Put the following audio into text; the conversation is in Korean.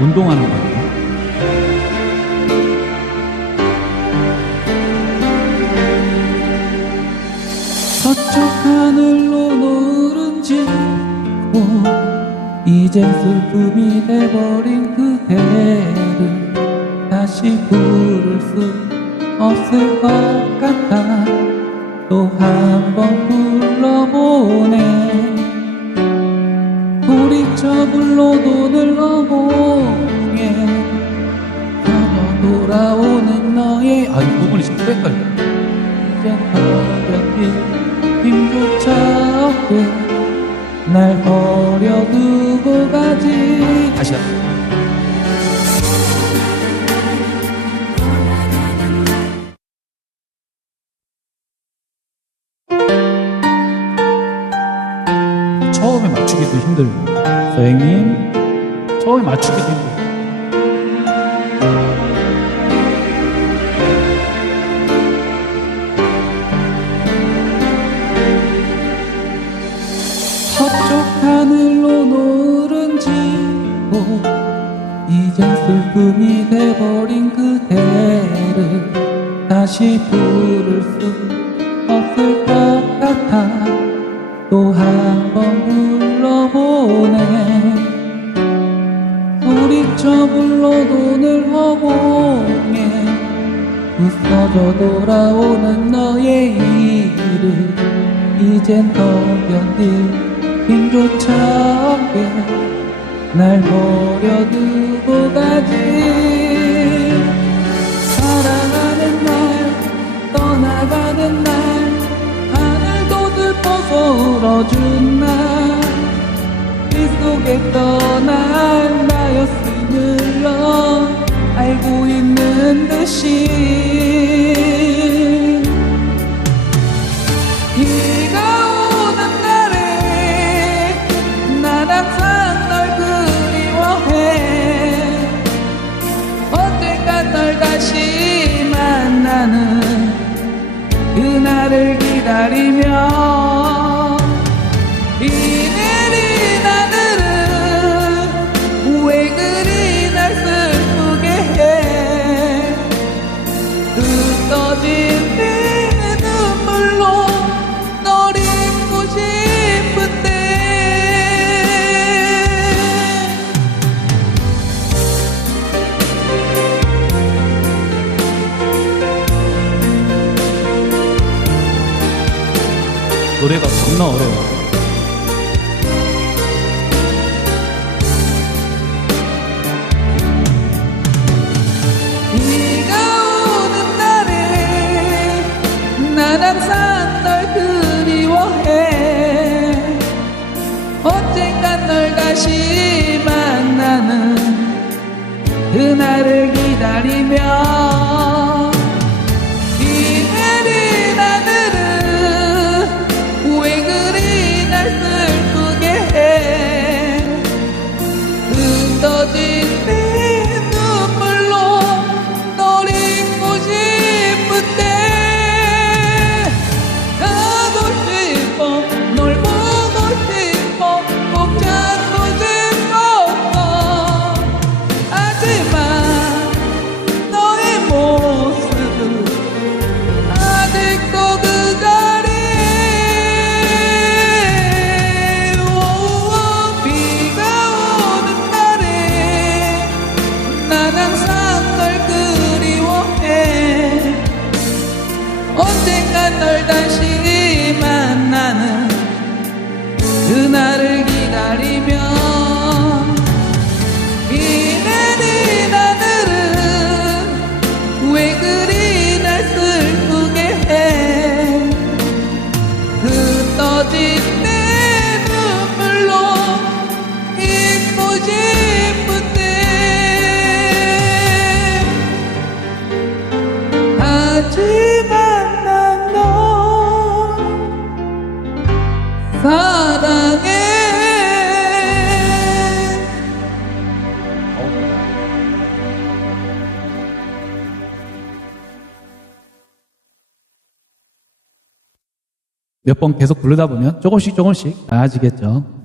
운동하는 거예요. 서쪽 하늘로 노른 지고 이젠 슬픔이 돼버린 그대를 다시 부를 수 없을 것 같아 또 한 번 불러보네 소리쳐 불러도 늘어보게. 서로 돌아오는 너의 아 이 부분이 진짜 헷갈려. 이젠 버려질 힘조차 없게 날 버려두고 가지. 다시 한번. 처음에 맞추기도 힘들고 선생님 처음에 맞추기도 힘들고 서쪽 하늘로 노른 지고 이젠 슬픔이 돼버린 그대를 다시 부를 수 없을 것 같아 또 한 번 불러보네. 소리쳐 불러도 늘 허공에 부서져 돌아오는 너의 일을 이젠 더 견딜 힘조차 없게 날 버려두 슬퍼서 울어준 날이 속에 떠난 나였음을 너 알고 있는 듯이 비가 오는 날에 난 항상 널 그리워해. 언젠가 널 다시 만나는 그날을 기다리며 노래가 겁나 어려워. 비가 오는 날에 난 항상 널 그리워해. 언젠간 널 다시 만나는 그날을 기다리며 그날을 기다리며 비 내린 하늘은 왜 그리 날 슬프게 해? 흩어진 내 눈물로 잊고 싶은데 하지만 난너 몇 번 계속 부르다 보면 조금씩 조금씩 나아지겠죠.